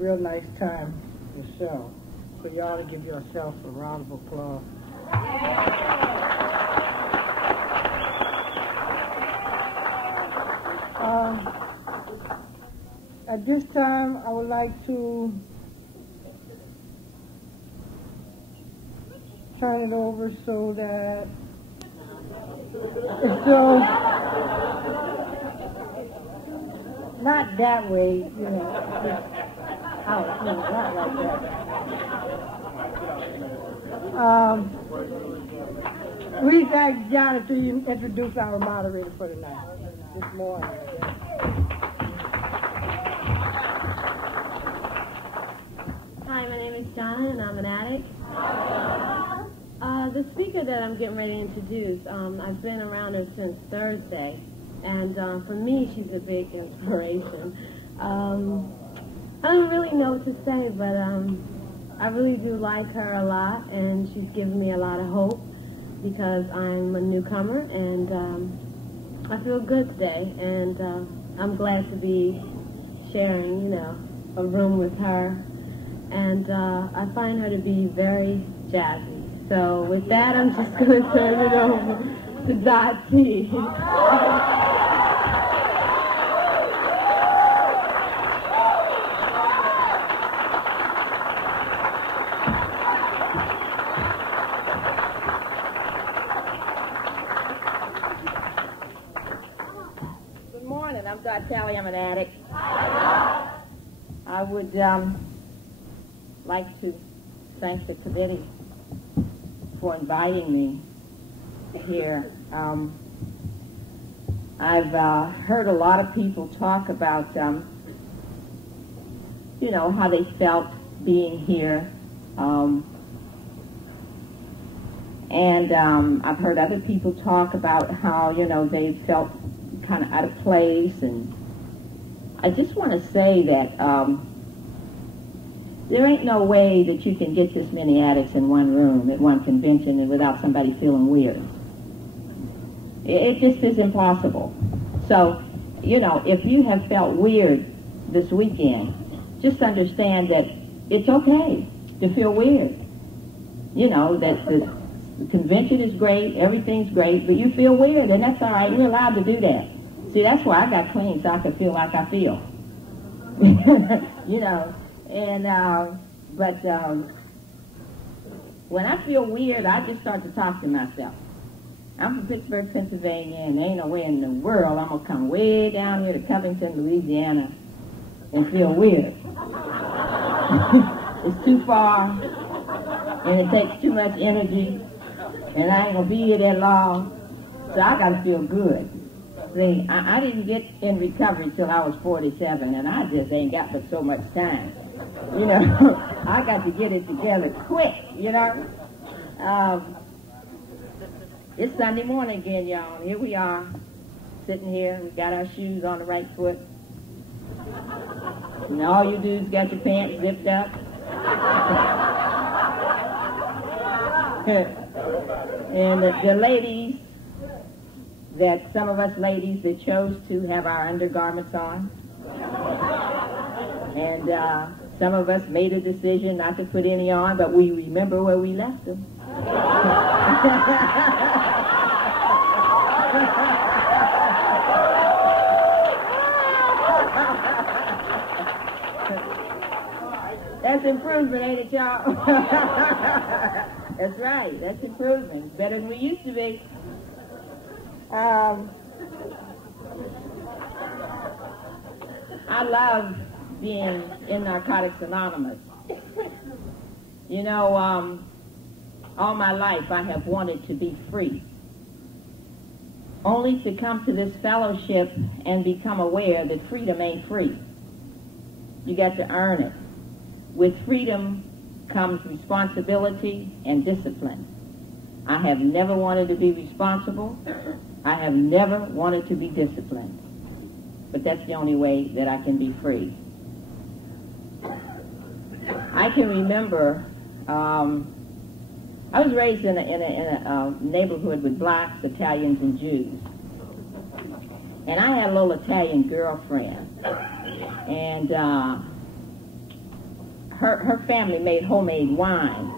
real nice time yourself. So you ought to give yourself a round of applause. At this time, I would like to turn it over so that it's so not that way, you know, out, no, not like that. We thank Johnny to introduce our moderator for tonight, this morning. Hi, my name is Donna, and I'm an addict. The speaker that I'm getting ready to introduce, I've been around her since Thursday, and for me, she's a big inspiration. I don't really know what to say, but I really do like her a lot, and she's given me a lot of hope because I'm a newcomer, and I feel good today, and I'm glad to be sharing, you know, a room with her. And I find her to be very jazzy. So with that, I'm just going to turn it over to Dottie. Good morning. I'm Dot Talley. I'm an addict. I would like to thank the committee for inviting me here. I've heard a lot of people talk about, you know, how they felt being here. And I've heard other people talk about how, you know, they felt kind of out of place. And I just want to say that there ain't no way that you can get this many addicts in one room at one convention and without somebody feeling weird. It just is impossible. So, you know, if you have felt weird this weekend, just understand that it's okay to feel weird. You know, that the convention is great, everything's great, but you feel weird, and that's all right. You're allowed to do that. See, that's why I got clean, so I could feel like I feel. You know. And, but when I feel weird, I just start to talk to myself. I'm from Pittsburgh, Pennsylvania, and there ain't no way in the world I'm going to come way down here to Covington, Louisiana, and feel weird. It's too far, and it takes too much energy, and I ain't going to be here that long, so I got to feel good. See, I didn't get in recovery till I was 47, and I just ain't got but so much time. You know, I got to get it together quick, you know. It's Sunday morning again, y'all. Here we are, sitting here. We got our shoes on the right foot. And all you do is got your pants zipped up. And the ladies, that some of us ladies that chose to have our undergarments on. And some of us made a decision not to put any on, but we remember where we left them. That's improvement, ain't it, y'all? That's right. That's improvement. Better than we used to be. I love being in Narcotics Anonymous. You know, all my life I have wanted to be free. Only to come to this fellowship and become aware that freedom ain't free. You got to earn it. With freedom comes responsibility and discipline. I have never wanted to be responsible. I have never wanted to be disciplined. But that's the only way that I can be free. I can remember, I was raised in a neighborhood with blacks, Italians, and Jews. And I had a little Italian girlfriend. And her family made homemade wine.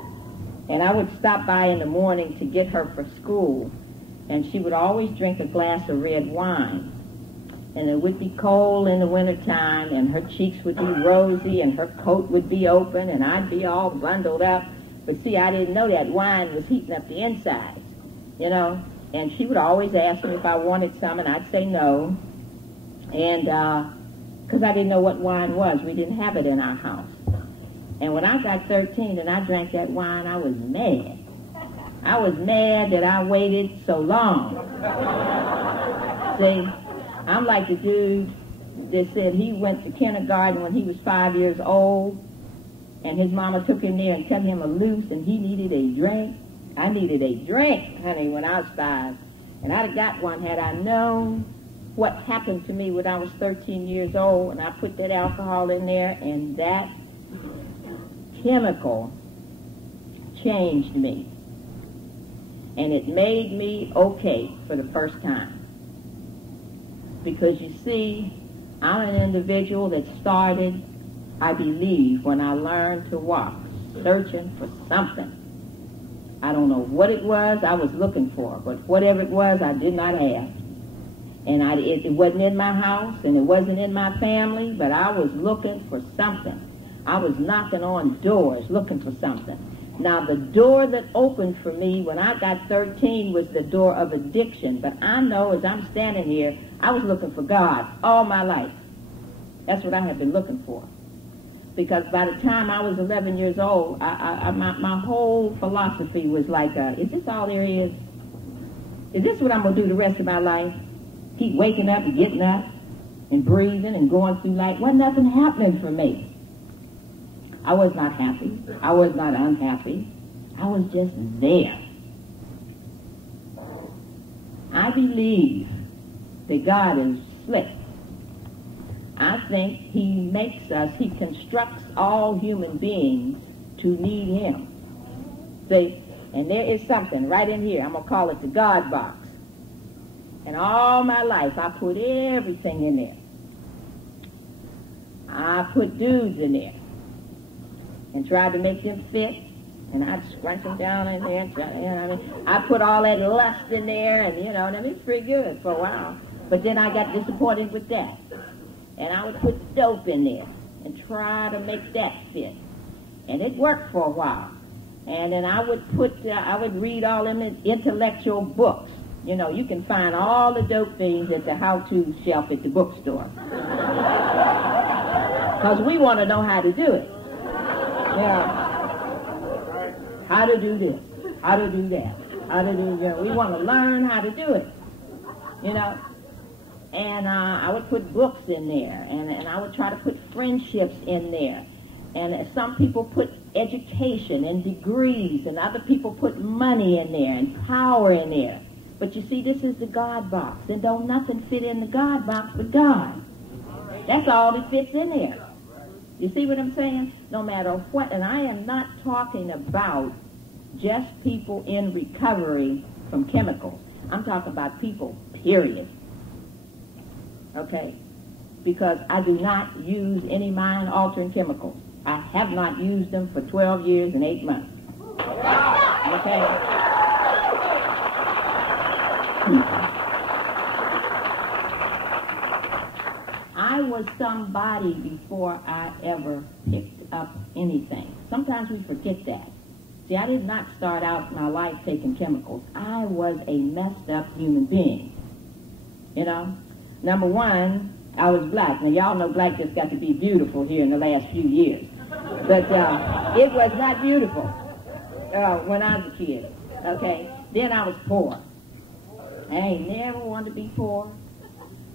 And I would stop by in the morning to get her for school. And she would always drink a glass of red wine. And it would be cold in the wintertime, and her cheeks would be rosy, and her coat would be open, and I'd be all bundled up. But see, I didn't know that wine was heating up the inside, you know. And she would always ask me if I wanted some, and I'd say no. And because I didn't know what wine was. We didn't have it in our house. And when I got 13 and I drank that wine, I was mad. I was mad that I waited so long. See, I'm like the dude that said he went to kindergarten when he was 5 years old, and his mama took him there and cut him a loose, and he needed a drink. I needed a drink, honey, when I was 5. And I'd have got one had I known what happened to me when I was 13 years old, and I put that alcohol in there, and that chemical changed me. And it made me okay for the first time. Because you see, I'm an individual that started, I believe, when I learned to walk, searching for something. I don't know what it was I was looking for, but whatever it was, I did not have. And it wasn't in my house, and it wasn't in my family, but I was looking for something. I was knocking on doors looking for something. Now, the door that opened for me when I got 13 was the door of addiction. But I know as I'm standing here, I was looking for God all my life. That's what I had been looking for. Because by the time I was 11 years old, my whole philosophy was like, is this all there is? Is this what I'm going to do the rest of my life? Keep waking up and getting up and breathing and going through life. Wasn't nothing happening for me. I was not happy. I was not unhappy. I was just there. I believe that God is slick. I think he makes us, he constructs all human beings to need him. See, and there is something right in here. I'm going to call it the God box. And all my life, I put everything in there. I put dudes in there and tried to make them fit, and I'd scrunch them down in there. And try, you know what I mean? I put all that lust in there, and you know, and it was pretty good for a while. But then I got disappointed with that, and I would put dope in there and try to make that fit, and it worked for a while. And then I would read all them intellectual books. You know, you can find all the dope things at the how-to shelf at the bookstore, because we want to know how to do it. Yeah. How to do this, how to do that, how to do that. We want to learn how to do it, you know. And I would put books in there, and I would try to put friendships in there. And some people put education and degrees, and other people put money in there and power in there. But you see, this is the God box. And don't nothing fit in the God box but God. That's all that fits in there. You see what I'm saying? No matter what, and I am not talking about just people in recovery from chemicals. I'm talking about people, period. Okay? Because I do not use any mind-altering chemicals. I have not used them for 12 years and 8 months. Okay? I was somebody before I ever picked up anything. Sometimes we forget that. See, I did not start out my life taking chemicals. I was a messed up human being. You know? Number one, I was black. Now, y'all know black just got to be beautiful here in the last few years. But it was not beautiful when I was a kid. Okay? Then I was poor. I ain't never wanted to be poor.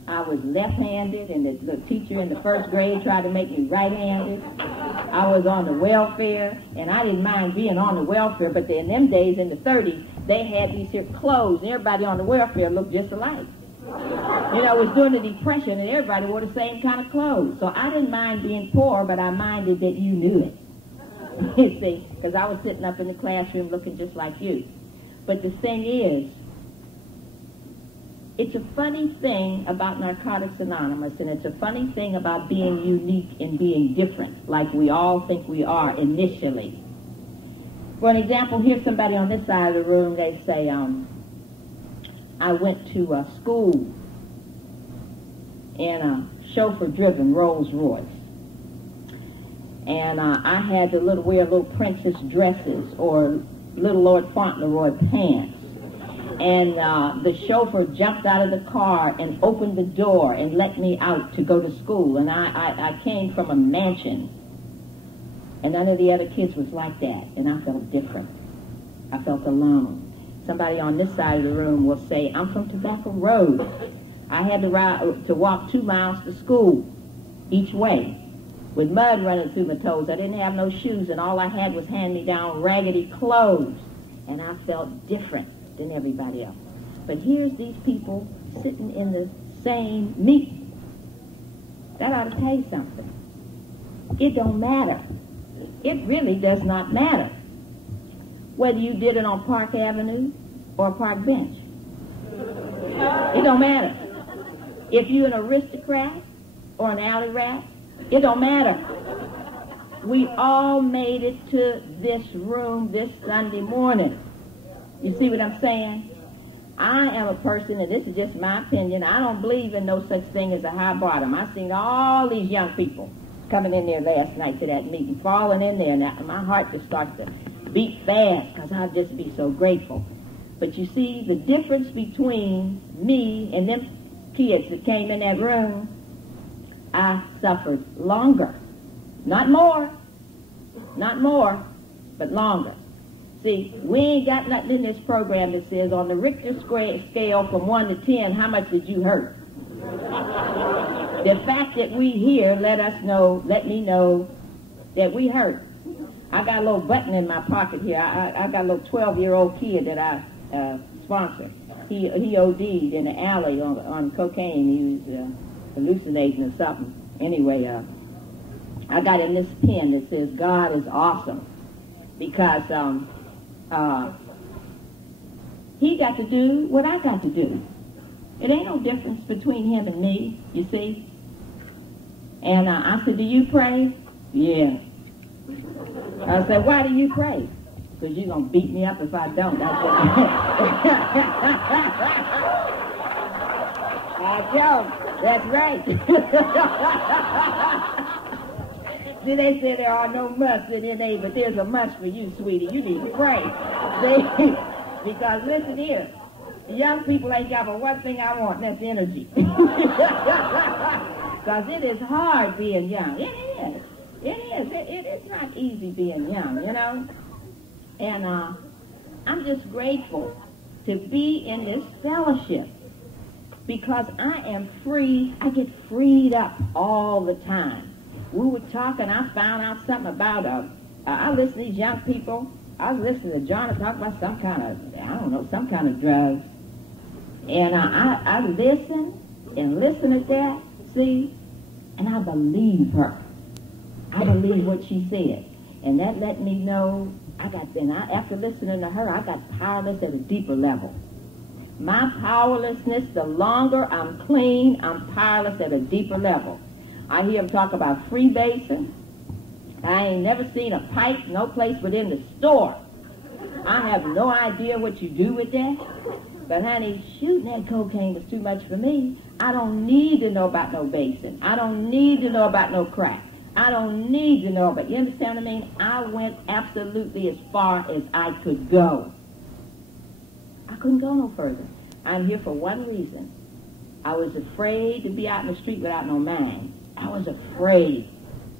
I was left-handed, and the teacher in the first grade tried to make me right-handed. I was on the welfare, and I didn't mind being on the welfare, but in them days, in the 30s, they had these here clothes, and everybody on the welfare looked just alike. You know, it was during the Depression, and everybody wore the same kind of clothes. So I didn't mind being poor, but I minded that you knew it. You see, because I was sitting up in the classroom looking just like you. But the thing is, It's a funny thing about Narcotics Anonymous, and it's a funny thing about being unique and being different, like we all think we are initially. For an example, here's somebody on this side of the room. They say, I went to a school in a chauffeur-driven Rolls Royce. And I had to wear little princess dresses or little Lord Fauntleroy pants. And the chauffeur jumped out of the car and opened the door and let me out to go to school. And I came from a mansion. And none of the other kids was like that. And I felt different. I felt alone. Somebody on this side of the room will say, I'm from Tobacco Road. I had to walk 2 miles to school each way with mud running through my toes. I didn't have no shoes, and all I had was hand-me-down raggedy clothes. And I felt different than everybody else. But here's these people sitting in the same meeting. That ought to tell you something. It don't matter. It really does not matter whether you did it on Park Avenue or a park bench. It don't matter. If you're an aristocrat or an alley rat, it don't matter. We all made it to this room this Sunday morning. You see what I'm saying? I am a person, and this is just my opinion, I don't believe in no such thing as a high bottom. I've seen all these young people coming in there last night to that meeting, falling in there, and my heart just starts to beat fast because I'd just be so grateful. But you see, the difference between me and them kids that came in that room, I suffered longer. Not more, but longer. See, we ain't got nothing in this program that says on the Richter scale from 1 to 10, how much did you hurt? The fact that we here let me know that we hurt. I got a little button in my pocket here. I got a little 12-year-old kid that I sponsor. He OD'd in the alley on cocaine. He was hallucinating or something. Anyway, I got in this pen that says God is awesome, because he got to do what I got to do. It ain't no difference between him and me, you see. And I said, do you pray? Yeah. I said, why do you pray? Because you're going to beat me up if I don't. That's what I joke. That's right. See, they say there are no musts in NA, but there's a must for you, sweetie. You need to pray. See? Because listen here. The young people ain't got but one thing I want, and that's energy. Because it is hard being young. It is. It's not easy being young, you know. And I'm just grateful to be in this fellowship, because I am free. I get freed up all the time. We were talking, I found out something about, I listen to these young people. I was listening to John talk about some kind of drugs. And I listen at that, see, and I believe her. I believe what she said. And that let me know after listening to her, I got powerless at a deeper level. My powerlessness, the longer I'm clean, I'm powerless at a deeper level. I hear them talk about freebasing. I ain't never seen a pipe no place but in the store. I have no idea what you do with that. But honey, shooting that cocaine was too much for me. I don't need to know about no basing. I don't need to know about no crack. I don't need to know about, you understand what I mean? I went absolutely as far as I could go. I couldn't go no further. I'm here for one reason. I was afraid to be out in the street without no mind. I was afraid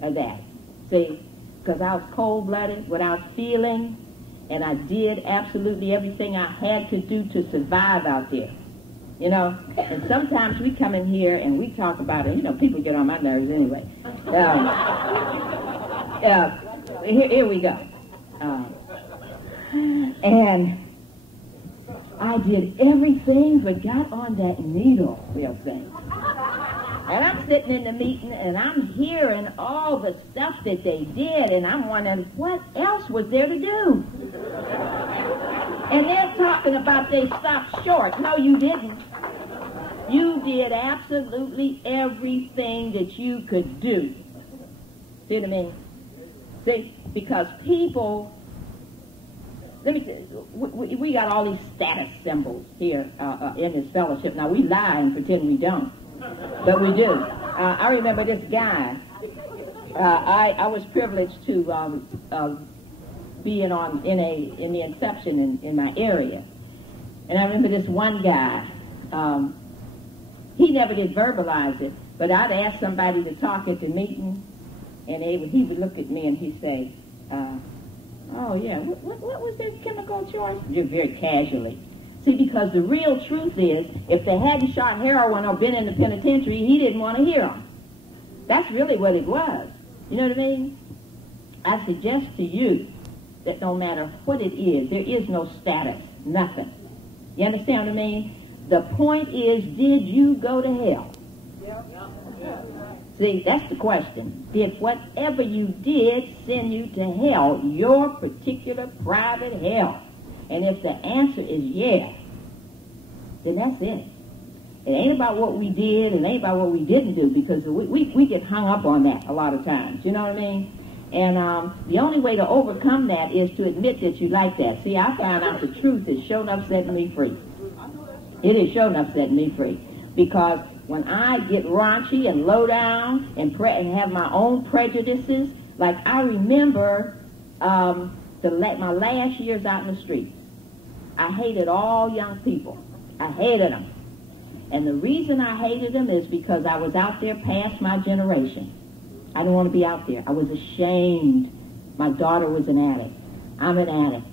of that. See, because I was cold-blooded, without feeling, and I did absolutely everything I had to do to survive out there. You know, and sometimes we come in here and we talk about it. You know, people get on my nerves anyway. Here we go. And I did everything but got on that needle, we'll say. And I'm sitting in the meeting and I'm hearing all the stuff that they did, and I'm wondering, what else was there to do? And they're talking about they stopped short. No, you didn't. You did absolutely everything that you could do. See what I mean? See, because people, let me tell you, we got all these status symbols here in this fellowship. Now, we lie and pretend we don't, but we do. I remember this guy. I was privileged to be in the inception in my area. And I remember this one guy, he never did verbalize it, but I'd ask somebody to talk at the meeting, and he would look at me and he'd say, oh yeah, what was this chemical choice? Very casually. See, because the real truth is, if they hadn't shot heroin or been in the penitentiary, he didn't want to hear them. That's really what it was. You know what I mean? I suggest to you that no matter what it is, there is no status, nothing. You understand what I mean? The point is, did you go to hell? See, that's the question. Did whatever you did send you to hell, your particular private hell? And if the answer is yes, then that's it. It ain't about what we did, and it ain't about what we didn't do, because we get hung up on that a lot of times. You know what I mean? And the only way to overcome that is to admit that you like that. See, I found out the truth is sure enough setting me free. It is sure enough setting me free. Because when I get raunchy and low down and have my own prejudices, like I remember my last years out in the street, I hated all young people. I hated them. And the reason I hated them is because I was out there past my generation. I didn't want to be out there. I was ashamed. My daughter was an addict. I'm an addict.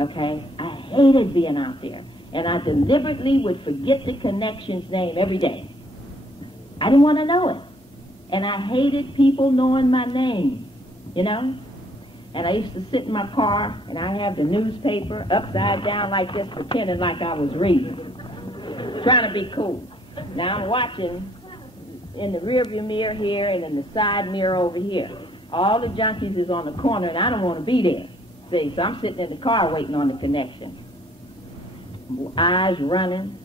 Okay? I hated being out there. And I deliberately would forget the connection's name every day. I didn't want to know it. And I hated people knowing my name, you know? And I used to sit in my car, and I have the newspaper upside down like this, pretending like I was reading, trying to be cool. Now I'm watching in the rearview mirror here and in the side mirror over here. All the junkies is on the corner, and I don't want to be there. See, so I'm sitting in the car waiting on the connection. Eyes running.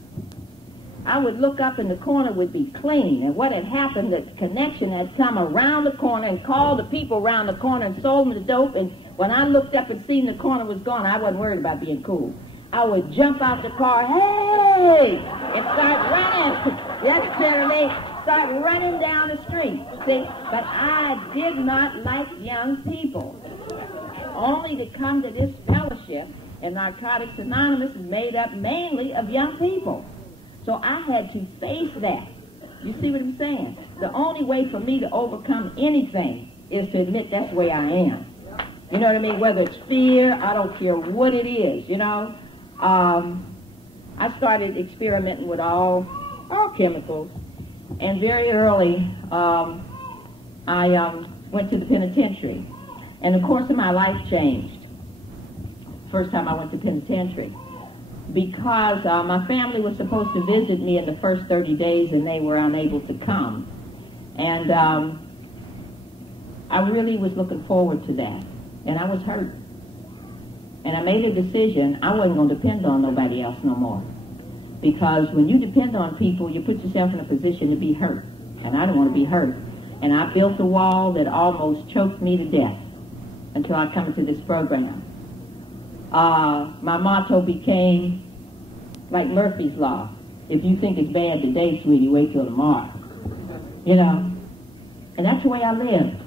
I would look up and the corner would be clean. And what had happened, the connection had come around the corner and called the people around the corner and sold them the dope. And when I looked up and seen the corner was gone, I wasn't worried about being cool. I would jump out the car, hey, and start running. Yes, Jeremy, start running down the street. See, but I did not like young people. Only to come to this fellowship, and Narcotics Anonymous is made up mainly of young people. So I had to face that. You see what I'm saying? The only way for me to overcome anything is to admit that's the way I am. You know what I mean? Whether it's fear, I don't care what it is, you know. I started experimenting with all chemicals. And very early, I went to the penitentiary. And the course of my life changed. First time I went to penitentiary. Because my family was supposed to visit me in the first 30 days and they were unable to come. And I really was looking forward to that. And I was hurt. And I made a decision, I wasn't going to depend on nobody else no more. Because when you depend on people, you put yourself in a position to be hurt. And I don't want to be hurt. And I built a wall that almost choked me to death until I come into this program. My motto became like Murphy's Law. If you think it's bad today, sweetie, wait till tomorrow. You know? And that's the way I lived.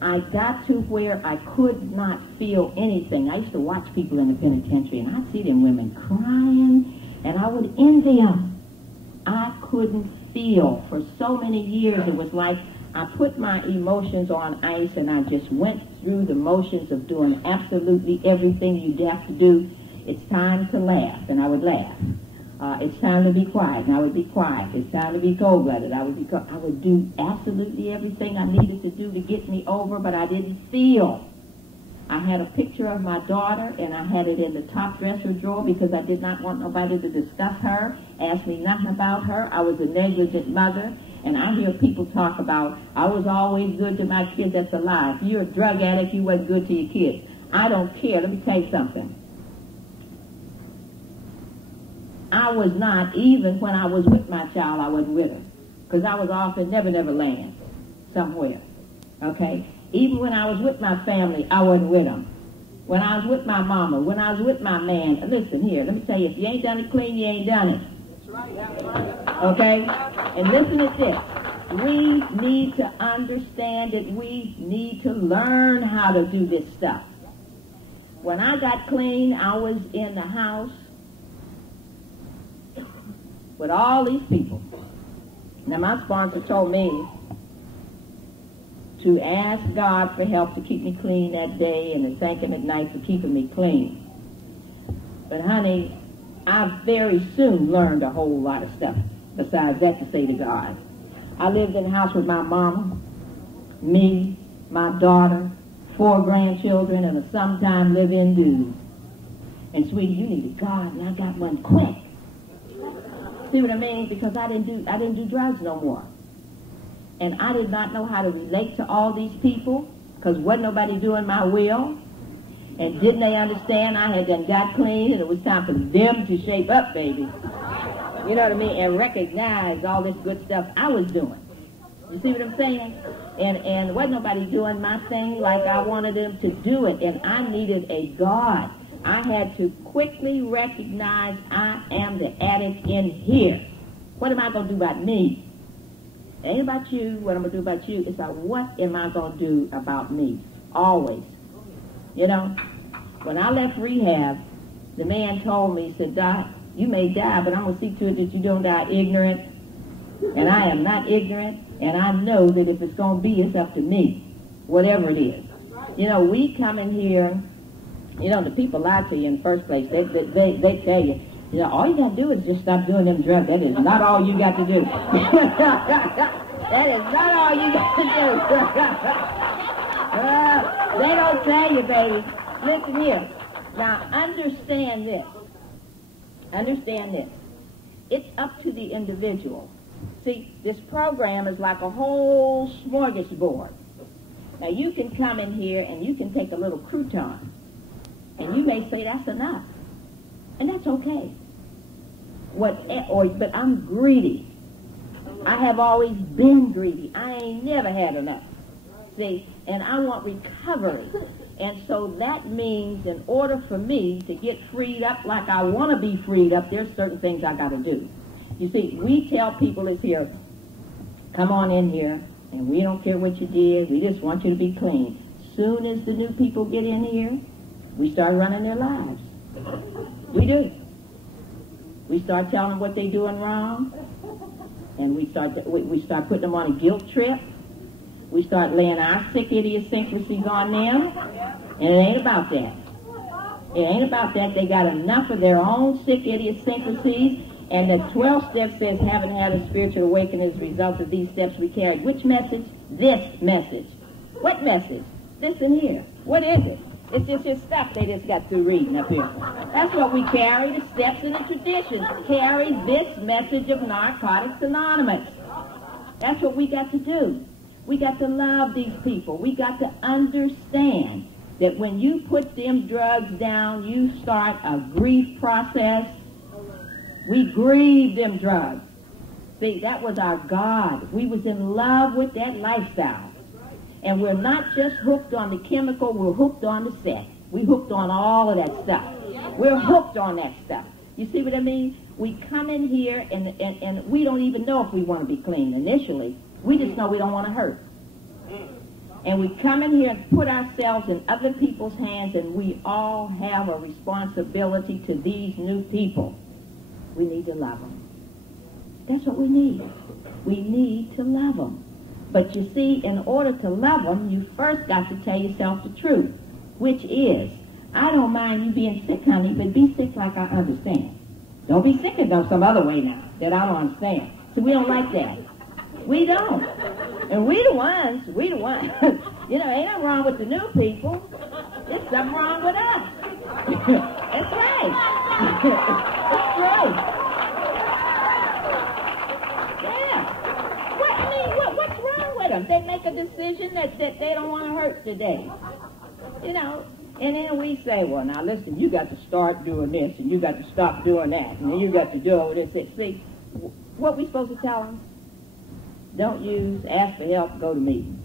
I got to where I could not feel anything. I used to watch people in the penitentiary, and I'd see them women crying, and I would envy them. I couldn't feel. For so many years, it was like I put my emotions on ice, and I just went through the motions of doing absolutely everything you'd have to do. It's time to laugh, and I would laugh. It's time to be quiet, and I would be quiet. It's time to be cold-blooded. I would do absolutely everything I needed to do to get me over, but I didn't feel. I had a picture of my daughter, and I had it in the top dresser drawer because I did not want nobody to discuss her, ask me nothing about her. I was a negligent mother, and I hear people talk about, I was always good to my kids. That's a lie. If you're a drug addict, you wasn't good to your kids. I don't care. Let me tell you something. I was not, even when I was with my child, I wasn't with her. Because I was off in Never Never Land somewhere. Okay? Even when I was with my family, I wasn't with them. When I was with my mama, when I was with my man, listen here, let me tell you, if you ain't done it clean, you ain't done it. Okay? And listen to this. We need to understand that we need to learn how to do this stuff. When I got clean, I was in the house with all these people. Now, my sponsor told me to ask God for help to keep me clean that day and to thank him at night for keeping me clean. But, honey, I very soon learned a whole lot of stuff besides that to say to God. I lived in a house with my mama, me, my daughter, 4 grandchildren, and a sometime live-in dude. And, sweetie, you needed God, and I got one quick. See what I mean? Because I didn't do drugs no more. And I did not know how to relate to all these people because wasn't nobody doing my will. And didn't they understand I had done got clean and it was time for them to shape up, baby. You know what I mean? And recognize all this good stuff I was doing. You see what I'm saying? And wasn't nobody doing my thing like I wanted them to do it. And I needed a God. I had to quickly recognize I am the addict in here. What am I going to do about me? It ain't about you, what I'm going to do about you. It's about what am I going to do about me. Always. You know, when I left rehab, the man told me, he said, Doc, you may die, but I'm going to see to it that you don't die ignorant. And I am not ignorant. And I know that if it's going to be, it's up to me. Whatever it is. You know, we come in here, you know, the people lie to you in the first place. They tell you, you know, all you got to do is just stop doing them drugs. That is not all you got to do. That is not all you got to do. They don't tell you, baby. Listen here. Now, understand this. Understand this. It's up to the individual. See, this program is like a whole smorgasbord. Now, you can come in here and you can take a little crouton. And you may say that's enough. And that's okay. But I'm greedy. I have always been greedy. I ain't never had enough. See, and I want recovery. And so that means in order for me to get freed up like I want to be freed up, there's certain things I got to do. You see, we tell people this here, come on in here, and we don't care what you did. We just want you to be clean. Soon as the new people get in here, we start running their lives. We do. We start telling them what they're doing wrong, and we start putting them on a guilt trip. We start laying our sick idiosyncrasies on them, and it ain't about that. It ain't about that. They got enough of their own sick idiosyncrasies, and the 12 steps says, having had a spiritual awakening as a result of these steps we carried. Which message? This message. What message? Listen here. What is it? It's just your stuff they just got through reading up here. That's what we carry, the steps and the traditions. Carry this message of Narcotics Anonymous. That's what we got to do. We got to love these people. We got to understand that when you put them drugs down, you start a grief process. We grieve them drugs. See, that was our God. We was in love with that lifestyle. And we're not just hooked on the chemical, we're hooked on the sex. We hooked on all of that stuff. We're hooked on that stuff. You see what I mean? We come in here and we don't even know if we want to be clean initially. We just know we don't want to hurt. And we come in here and put ourselves in other people's hands, and we all have a responsibility to these new people. We need to love them. That's what we need. We need to love them. But you see, in order to love them, you first got to tell yourself the truth, which is, I don't mind you being sick, honey, but be sick like I understand. Don't be sick in some other way now that I don't understand. So we don't like that. We don't. And we the ones. You know, ain't nothing wrong with the new people. There's something wrong with us. That's right. It's true. What's wrong with them? They make a decision that they don't want to hurt today. You know, And then we say, well, now listen, you got to start doing this, and you got to stop doing that, and then you got to do this. See, what we supposed to tell them? Don't use, ask for help, go to meetings.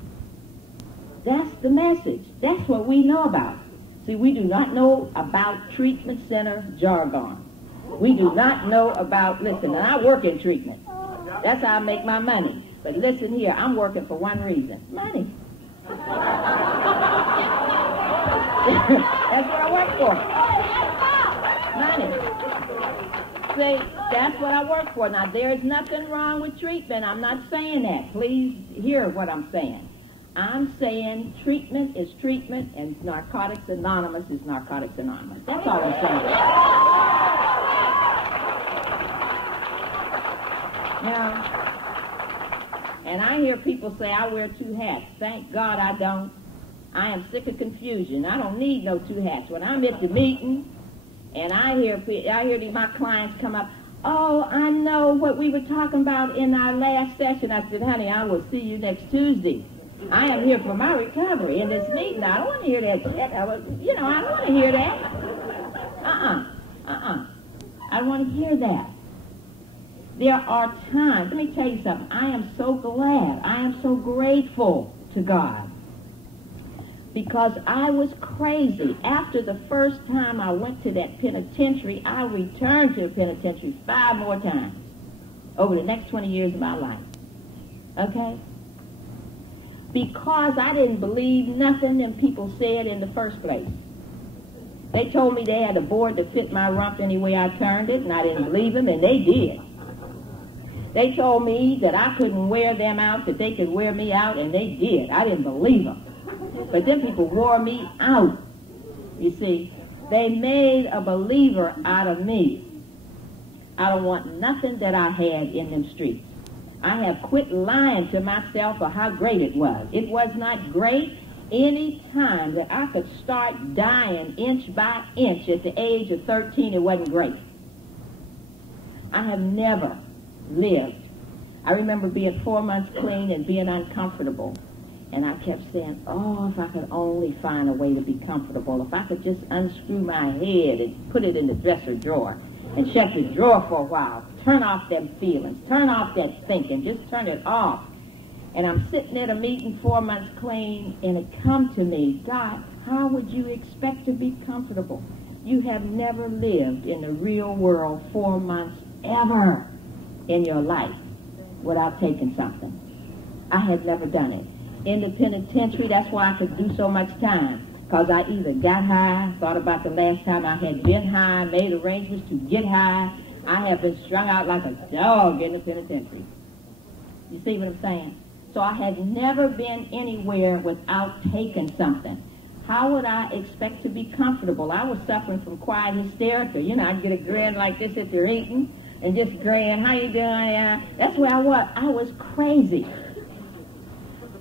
That's the message. That's what we know about. See, we do not know about treatment center jargon. We do not know about, listen, and I work in treatment. That's how I make my money. But listen here, I'm working for one reason. Money. That's what I work for. Money. See, that's what I work for. Now, there's nothing wrong with treatment. I'm not saying that. Please hear what I'm saying. I'm saying treatment is treatment, and Narcotics Anonymous is Narcotics Anonymous. That's all I'm saying. Now, and I hear people say, I wear two hats. Thank God I don't. I am sick of confusion. I don't need no two hats. When I'm at the meeting, and I hear my clients come up, oh, I know what we were talking about in our last session. I said, honey, I will see you next Tuesday. I am here for my recovery in this meeting. I don't want to hear that shit. I don't want to hear that. I don't want to hear that. There are times, let me tell you something. I am so glad, I am so grateful to God, because I was crazy. After the first time I went to that penitentiary, I returned to the penitentiary 5 more times over the next 20 years of my life. Okay? Because I didn't believe nothing them people said in the first place. They told me they had a board to fit my rump any way I turned it, and I didn't believe them, and they did. They told me that I couldn't wear them out, that they could wear me out, and they did. I didn't believe them. But them people wore me out. You see, they made a believer out of me. I don't want nothing that I had in them streets. I have quit lying to myself for how great it was. It was not great any time that I could start dying inch by inch at the age of 13. It wasn't great. I have never lived. I remember being 4 months clean and being uncomfortable. And I kept saying, oh, if I could only find a way to be comfortable. If I could just unscrew my head and put it in the dresser drawer and shut the drawer for a while. Turn off them feelings. Turn off that thinking. Just turn it off. And I'm sitting at a meeting 4 months clean, and it come to me, God, how would you expect to be comfortable? You have never lived in the real world 4 months ever in your life without taking something. I had never done it. In the penitentiary, that's why I could do so much time, because I either got high, thought about the last time I had been high, made arrangements to get high. I have been strung out like a dog in the penitentiary. You see what I'm saying? So I had never been anywhere without taking something. How would I expect to be comfortable? I was suffering from quiet hysteria. You know, I'd get a grin like this if they're eating, and just grin, how you doing? That's where I was. I was crazy.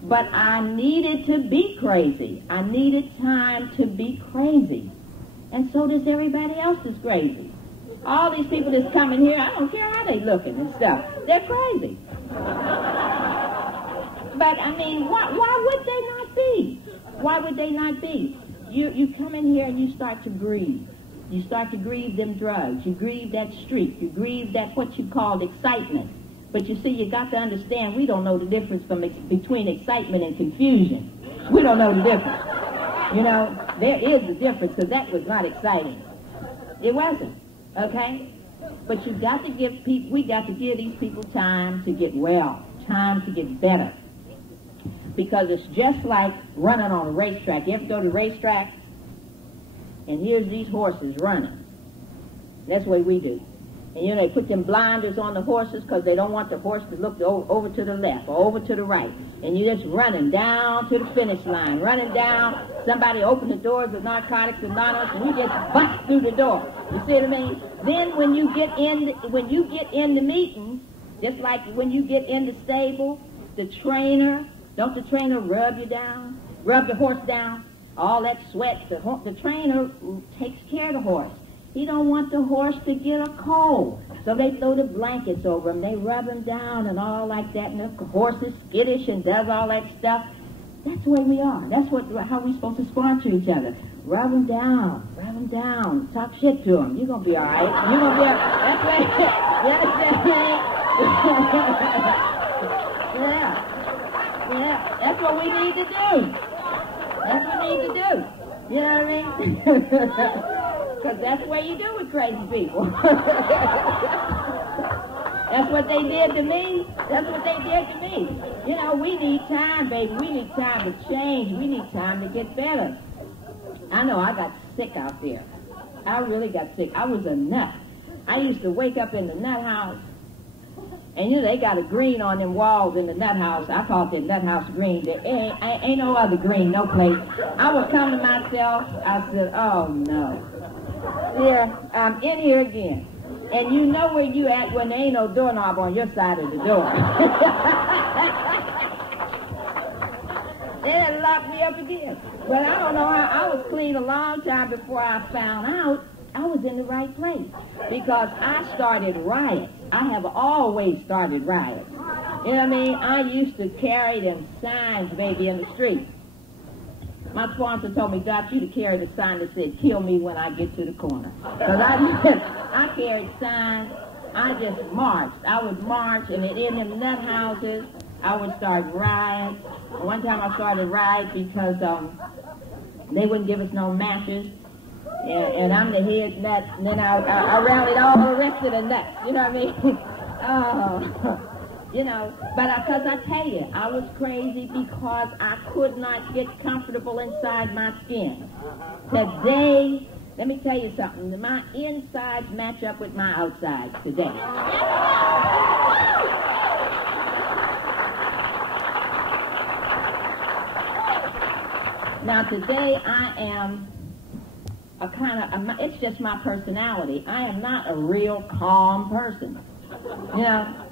But I needed to be crazy. I needed time to be crazy. And so does everybody else is crazy. All these people that's coming here, I don't care how they looking and stuff. They're crazy. But, I mean, why would they not be? Why would they not be? You come in here and you start to grieve. You start to grieve them drugs. You grieve that streak. You grieve that what you called excitement. But you see, you got to understand, we don't know the difference between excitement and confusion. We don't know the difference. You know, there is a difference, because that was not exciting. It wasn't, okay? But you got to give people, we got to give these people time to get well, time to get better. Because it's just like running on a racetrack. You ever go to the racetrack? And here's these horses running. That's the way we do. And, you know, they put them blinders on the horses because they don't want the horse to look over to the left or over to the right. And you're just running down to the finish line, running down. Somebody opened the doors of Narcotics Anonymous, and you just bust through the door. You see what I mean? Then when you get in the meeting, just like when you get in the stable, the trainer, don't the trainer rub you down, rub the horse down, all that sweat, the trainer takes care of the horse. He don't want the horse to get a cold. So they throw the blankets over him. They rub him down and all like that. And the horse is skittish and does all that stuff. That's the way we are. That's how we're supposed to sponsor each other. Rub them down, talk shit to them. You're going to be all right. You're going to be all right. That's right. Yeah, that's what we need to do. That's what we need to do. You know what I mean? Because that's what you do with crazy people. That's what they did to me. That's what they did to me. You know, we need time, baby. We need time to change. We need time to get better. I know I got sick out there. I really got sick. I was a nut. I used to wake up in the nut house, and you know, they got a green on them walls in the nut house. I call it the nut house green. There ain't no other green, no place. I would come to myself, I said, oh no. Yeah, I'm in here again. And you know where you at when there ain't no doorknob on your side of the door. They had locked me up again. But I don't know how. I was clean a long time before I found out I was in the right place. Because I started riots. I have always started riots. You know what I mean? I used to carry them signs, baby, in the street. My sponsor told me, Doc, you to carry the sign that said, kill me when I get to the corner. Because I carried signs. I just marched. I would march, and in them nut houses, I would start riots. One time I started riots because they wouldn't give us no matches. And I'm the head nut, and then I rallied all the rest of the nuts. You know what I mean? Oh. You know, but because I tell you, I was crazy because I could not get comfortable inside my skin. Today, let me tell you something, my insides match up with my outsides today. Now today I am a kind of, it's just my personality. I am not a real calm person, you know.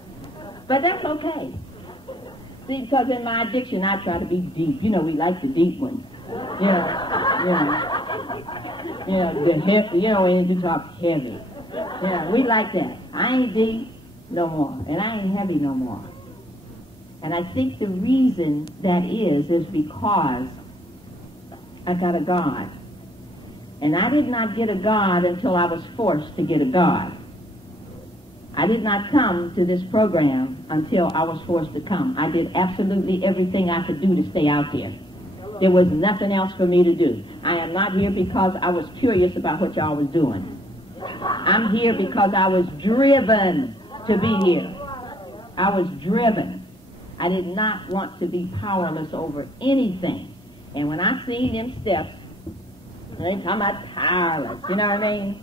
But that's okay. See, because in my addiction, I try to be deep. You know, we like the deep ones. When you talk heavy. Yeah, we like that. I ain't deep no more, and I ain't heavy no more. And I think the reason that is because I got a God. And I did not get a God until I was forced to get a God. I did not come to this program until I was forced to come. I did absolutely everything I could do to stay out here. There was nothing else for me to do. I am not here because I was curious about what y'all was doing. I'm here because I was driven to be here. I was driven. I did not want to be powerless over anything. And when I seen them steps, they talking about powerless, you know what I mean?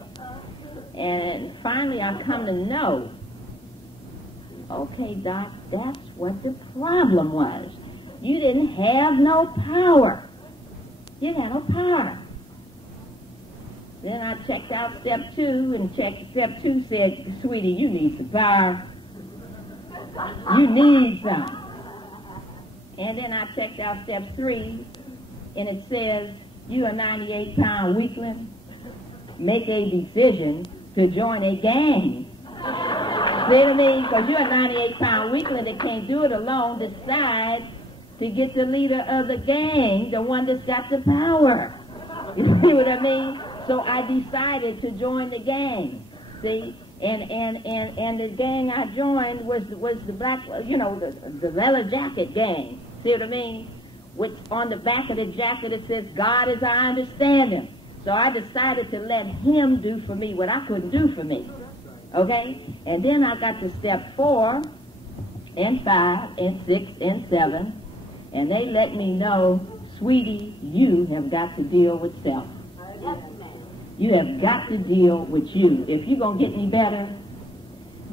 And finally I come to know, okay, Doc, that's what the problem was. You didn't have no power. You didn't have no power. Then I checked out step 2, and step 2 said, sweetie, you need some power. You need some. And then I checked out step 3, and it says, you a 98-pound weakling, make a decision to join a gang. See what I mean? Because you're a 98-pound weakling that can't do it alone. Decide to get the leader of the gang, the one that's got the power. You see what I mean? So I decided to join the gang. See? And the gang I joined was the black, the leather jacket gang. See what I mean? Which on the back of the jacket it says, God as I understand him. So I decided to let him do for me what I couldn't do for me. Okay? And then I got to step 4 and 5 and 6 and 7. And they let me know, sweetie, you have got to deal with self. You have got to deal with you. If you're going to get any better,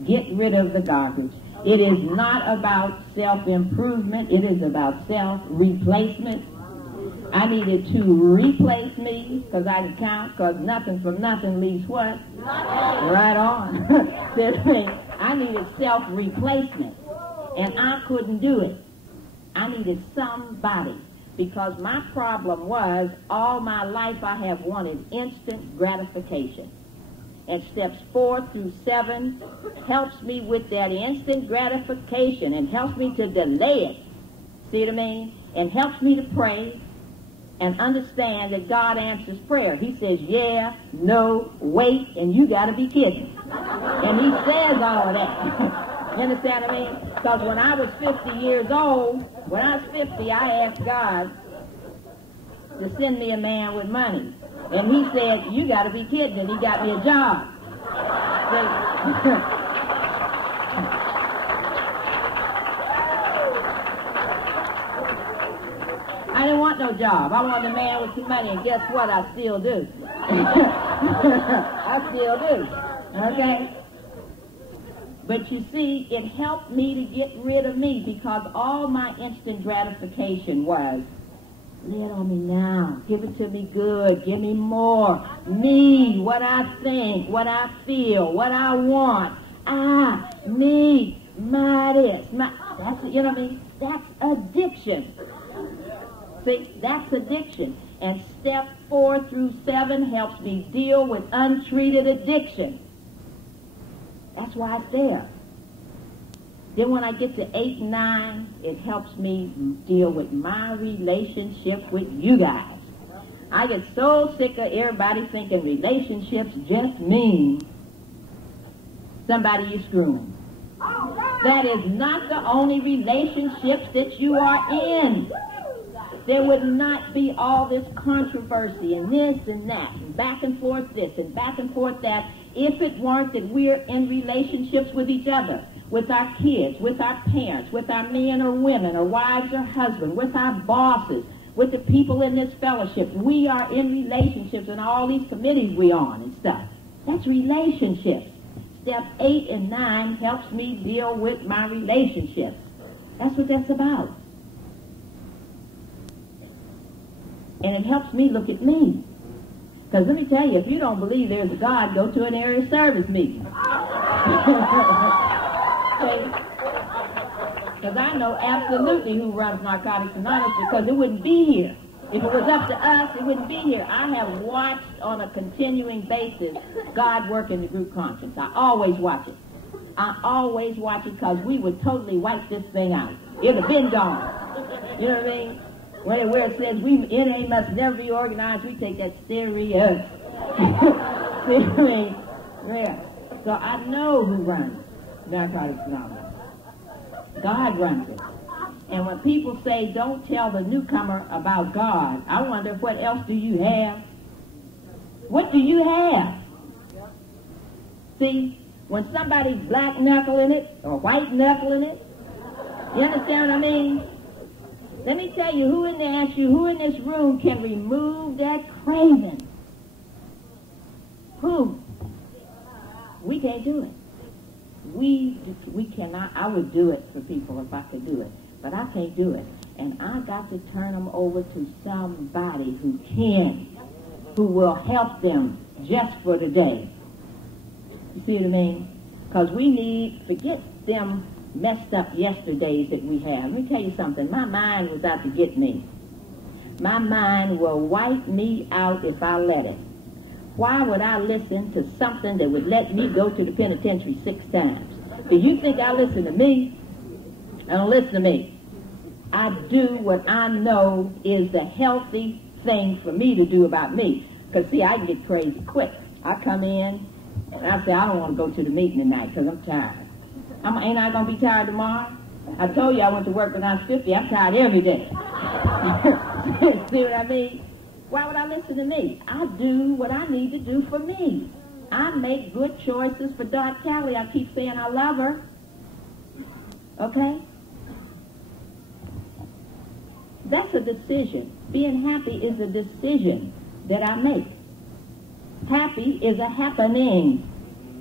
get rid of the garbage. It is not about self-improvement. It is about self-replacement. I needed to replace me, because I can count, because nothing from nothing leaves what? Right on. I needed self-replacement, and I couldn't do it. I needed somebody, because my problem was all my life I have wanted instant gratification. And steps 4 through 7 helps me with that instant gratification and helps me to delay it. See what I mean? and helps me to pray and understand that God answers prayer. He says, yeah, no, wait, and you got to be kidding. And he says all of that. You understand what I mean? Because when I was 50 years old, I asked God to send me a man with money. And he said, you got to be kidding, and he got me a job. I didn't want no job. I wanted a man with some money, and guess what? I still do. I still do. Okay? But you see, it helped me to get rid of me, because all my instant gratification was, lay it on me now. Give it to me good. Give me more. Me, what I think, what I feel, what I want. Me, my this, my... That's, you know what I mean? That's addiction. See, that's addiction. And step 4 through 7 helps me deal with untreated addiction. That's why it's there. Then when I get to 8 and 9, it helps me deal with my relationship with you guys. I get so sick of everybody thinking relationships just mean somebody you're screwing. That is not the only relationships that you are in. There would not be all this controversy and this and that, and back and forth this and back and forth that, if it weren't that we're in relationships with each other, with our kids, with our parents, with our men or women, or wives or husbands, with our bosses, with the people in this fellowship. We are in relationships in all these committees we're on and stuff. That's relationships. Step 8 and 9 helps me deal with my relationships. That's what that's about. And it helps me look at me. Because let me tell you, if you don't believe there's a God, go to an area service meeting. Because I know absolutely who runs Narcotics Anonymous, because it wouldn't be here. If it was up to us, it wouldn't be here. I have watched on a continuing basis God work in the group conscience. I always watch it. I always watch it, because we would totally wipe this thing out. It would have been gone. You know what I mean? Where it says NA must never be organized, we take that serious. So I know who runs Narcotics Anonymous. God runs it. And when people say, don't tell the newcomer about God, I wonder, what else do you have? What do you have? See, when somebody's black knuckling it, or white knuckling it, you understand what I mean? Let me tell you, who in this room can remove that craving? Who? We can't do it. We cannot. I would do it for people if I could do it, but I can't do it. And I got to turn them over to somebody who can, who will help them just for today. You see what I mean? Because we need, forget them messed up yesterdays that we have. Let me tell you something. My mind was out to get me. My mind will wipe me out if I let it. Why would I listen to something that would let me go to the penitentiary 6 times? Do you think I listen to me? I don't listen to me. I do what I know is the healthy thing for me to do about me. Because, see, I can get crazy quick. I come in and I say, I don't want to go to the meeting tonight because I'm tired. Ain't I going to be tired tomorrow? I told you I went to work when I was 50. I'm tired every day. See what I mean? Why would I listen to me? I do what I need to do for me. I make good choices for Dot Callie. I keep saying I love her. Okay? That's a decision. Being happy is a decision that I make. Happy is a happening.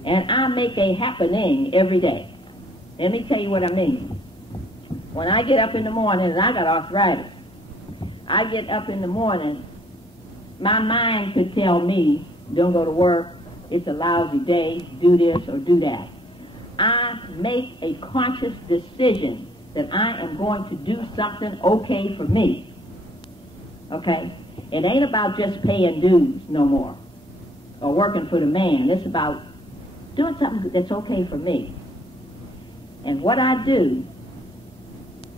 And I make a happening every day. Let me tell you what I mean. When I get up in the morning, and I got arthritis, I get up in the morning, my mind could tell me, don't go to work, it's a lousy day, do this or do that. I make a conscious decision that I am going to do something okay for me. Okay? It ain't about just paying dues no more, or working for the man. It's about doing something that's okay for me. And what I do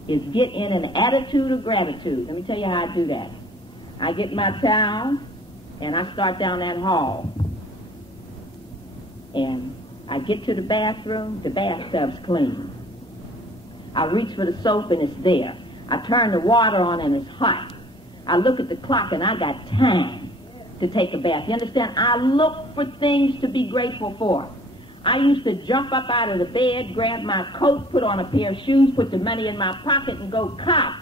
is get in an attitude of gratitude. Let me tell you how I do that. I get my towel, and I start down that hall. And I get to the bathroom, the bathtub's clean. I reach for the soap, and it's there. I turn the water on, and it's hot. I look at the clock, and I got time to take a bath. You understand? I look for things to be grateful for. I used to jump up out of the bed, grab my coat, put on a pair of shoes, put the money in my pocket, and go cop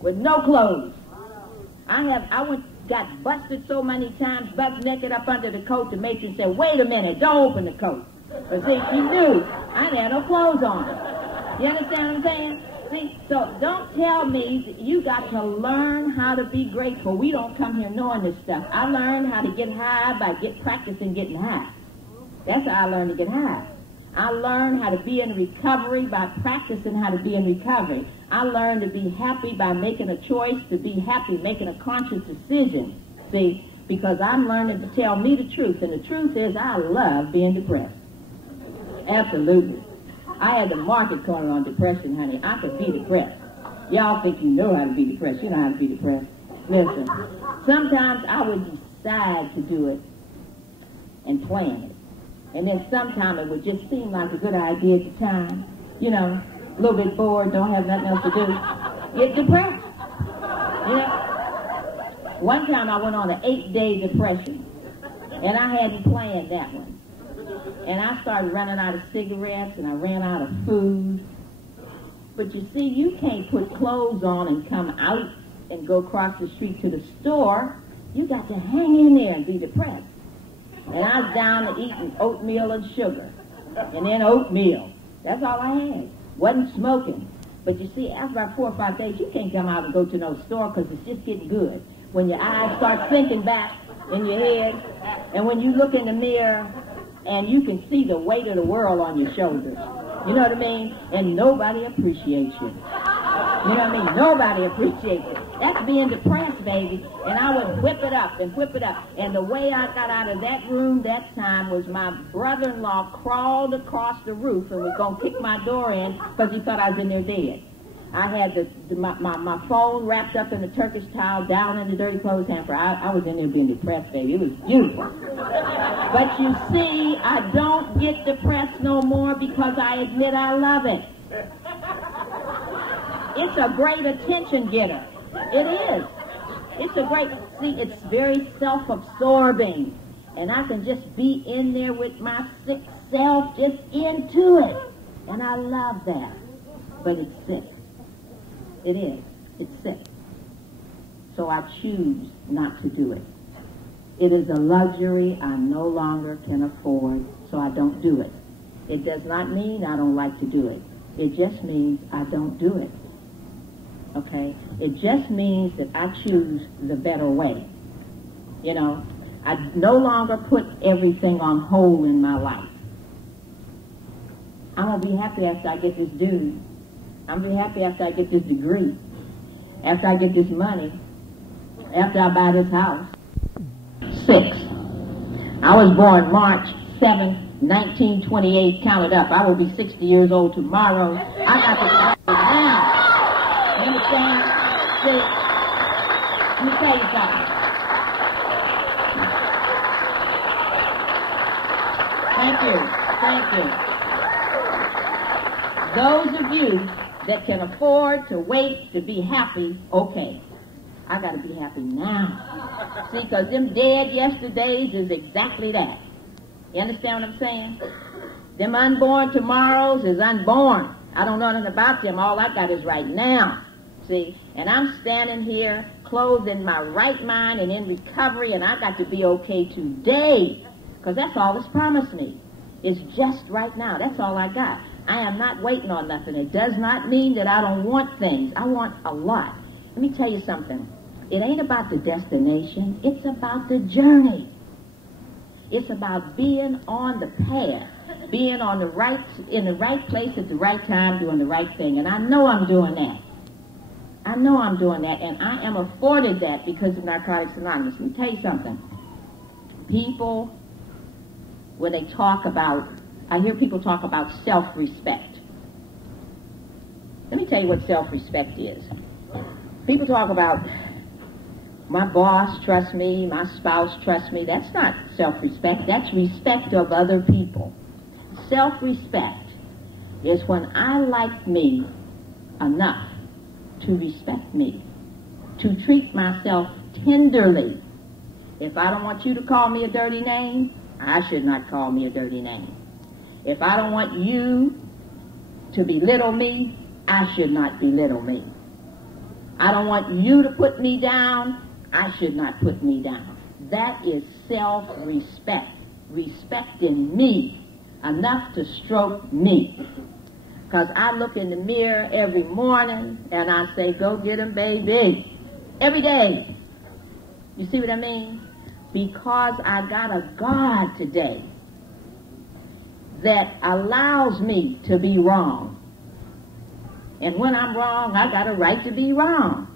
with no clothes. Got busted so many times, butt naked up under the coat. The matron said, "Wait a minute, don't open the coat." But see, she knew I had no clothes on. You understand what I'm saying? See, so don't tell me you got to learn how to be grateful. We don't come here knowing this stuff. I learned how to get high by practicing getting high. That's how I learned to get high. I learned how to be in recovery by practicing how to be in recovery. I learned to be happy by making a choice to be happy, making a conscious decision. See, because I'm learning to tell me the truth, and the truth is I love being depressed. Absolutely. I had the market corner on depression, honey. I could be depressed. Y'all think you know how to be depressed. You know how to be depressed. Listen, sometimes I would decide to do it and plan it. And then sometimes it would just seem like a good idea at the time. You know, a little bit bored, don't have nothing else to do. Get depressed. You know? One time I went on an 8-day depression, and I hadn't planned that one. And I started running out of cigarettes, and I ran out of food. But you see, you can't put clothes on and come out and go across the street to the store. You got to hang in there and be depressed. And I was down to eating oatmeal and sugar. And then oatmeal. That's all I had. Wasn't smoking. But you see, after about 4 or 5 days, you can't come out and go to no store because it's just getting good. When your eyes start sinking back in your head, and when you look in the mirror, and you can see the weight of the world on your shoulders. You know what I mean? And nobody appreciates you. You know what I mean? Nobody appreciates it. That's being depressed, baby. And I would whip it up and whip it up. And the way I got out of that room that time was my brother-in-law crawled across the roof and was going to kick my door in because he thought I was in there dead. I had my phone wrapped up in a Turkish towel down in the dirty clothes hamper. I was in there being depressed, baby. It was beautiful. But you see, I don't get depressed no more because I admit I love it. It's a great attention getter. It is. It's a great, see, it's very self-absorbing. And I can just be in there with my sick self, just into it. And I love that. But it's sick. It is. It's sick. So I choose not to do it. It is a luxury I no longer can afford, so I don't do it. It does not mean I don't like to do it. It just means I don't do it. Okay? It just means that I choose the better way. You know, I no longer put everything on hold in my life. I'm going to be happy after I get this dude. I'm going to be happy after I get this degree, after I get this money, after I buy this house. 6. I was born March 7, 1928, counted up. I will be 60 years old tomorrow. I got to plan it now. You understand? See, let me tell you something. Thank you. Thank you. Those of you that can afford to wait to be happy, okay. I got to be happy now. See, because them dead yesterdays is exactly that. You understand what I'm saying? Them unborn tomorrows is unborn. I don't know nothing about them. All I got is right now. See, and I'm standing here clothed in my right mind and in recovery, and I got to be okay today because that's all it's promised me. It's just right now. That's all I got. I am not waiting on nothing. It does not mean that I don't want things. I want a lot. Let me tell you something. It ain't about the destination. It's about the journey. It's about being on the path, being on the right, in the right place at the right time, doing the right thing. And I know I'm doing that. I know I'm doing that, and I am afforded that because of Narcotics Anonymous. Let me tell you something. People, when they talk about, I hear people talk about self-respect. Let me tell you tell you what self-respect is. People talk about, my boss trusts me, my spouse trusts me. That's not self-respect. That's respect of other people. Self-respect is when I like me enough to respect me, to treat myself tenderly. If I don't want you to call me a dirty name, I should not call me a dirty name. If I don't want you to belittle me, I should not belittle me. I don't want you to put me down, I should not put me down. That is self-respect. Respecting me enough to stroke me. Because I look in the mirror every morning and I say, go get him, baby. Every day. You see what I mean? Because I got a God today that allows me to be wrong. And when I'm wrong, I got a right to be wrong.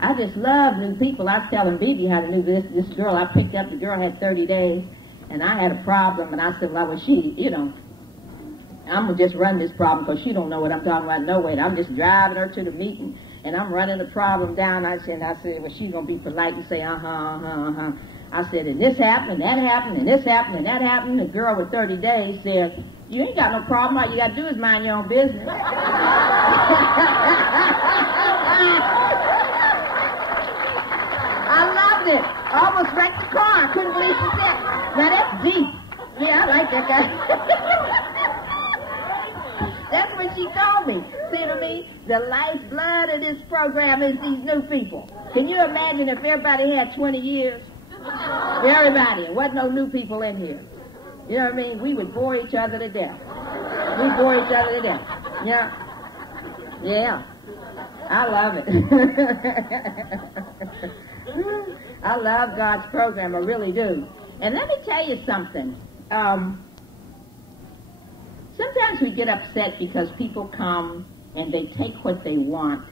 I just love new people. I was telling Bibi how to do this girl. I picked up, the girl had 30 days, and I had a problem, and I said, well, she, I'm going to just run this problem because she don't know what I'm talking about. No way. I'm just driving her to the meeting, and I'm running the problem down. I said, well, she's going to be polite and say, I said, and this happened, and that happened, and this happened, and that happened. The girl with 30 days said, you ain't got no problem. All you got to do is mind your own business. I loved it. I almost wrecked the car. I couldn't believe she said, now that's deep. Yeah, I like that guy. That's what she told me. See to me, the lifeblood of this program is these new people. Can you imagine if everybody had 20 years? Everybody. There wasn't no new people in here. You know what I mean? We would bore each other to death. We bore each other to death. Yeah. Yeah. I love it. I love God's program. I really do. And let me tell you something. Sometimes we get upset because people come and they take what they want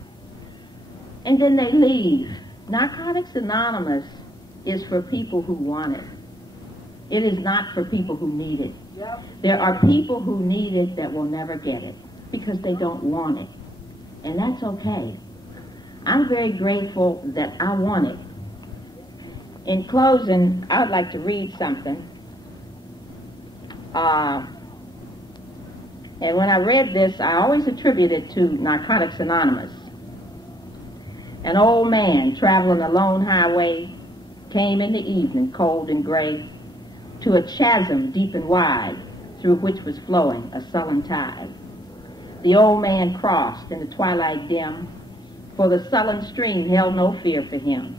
and then they leave. Narcotics Anonymous is for people who want it. It is not for people who need it. Yep. There are people who need it that will never get it because they don't want it. And that's okay. I'm very grateful that I want it. In closing, I would like to read something. And when I read this, I always attribute it to Narcotics Anonymous. An old man traveling a lone highway came in the evening, cold and gray, to a chasm deep and wide, through which was flowing a sullen tide. The old man crossed in the twilight dim, for the sullen stream held no fear for him.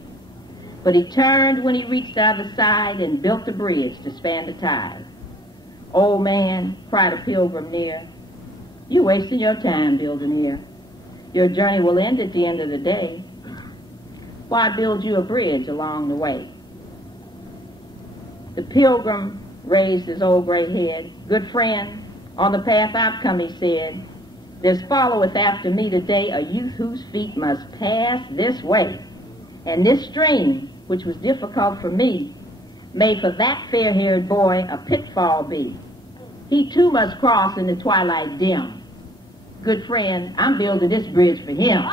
But he turned when he reached the other side and built a bridge to span the tide. Old man, cried a pilgrim near, you're wasting your time building here. Your journey will end at the end of the day. Why build you a bridge along the way? The pilgrim raised his old gray head. Good friend, on the path I've come, he said, there's followeth after me today a youth whose feet must pass this way. And this stream, which was difficult for me, may for that fair-haired boy a pitfall be. He too must cross in the twilight dim. Good friend, I'm building this bridge for him.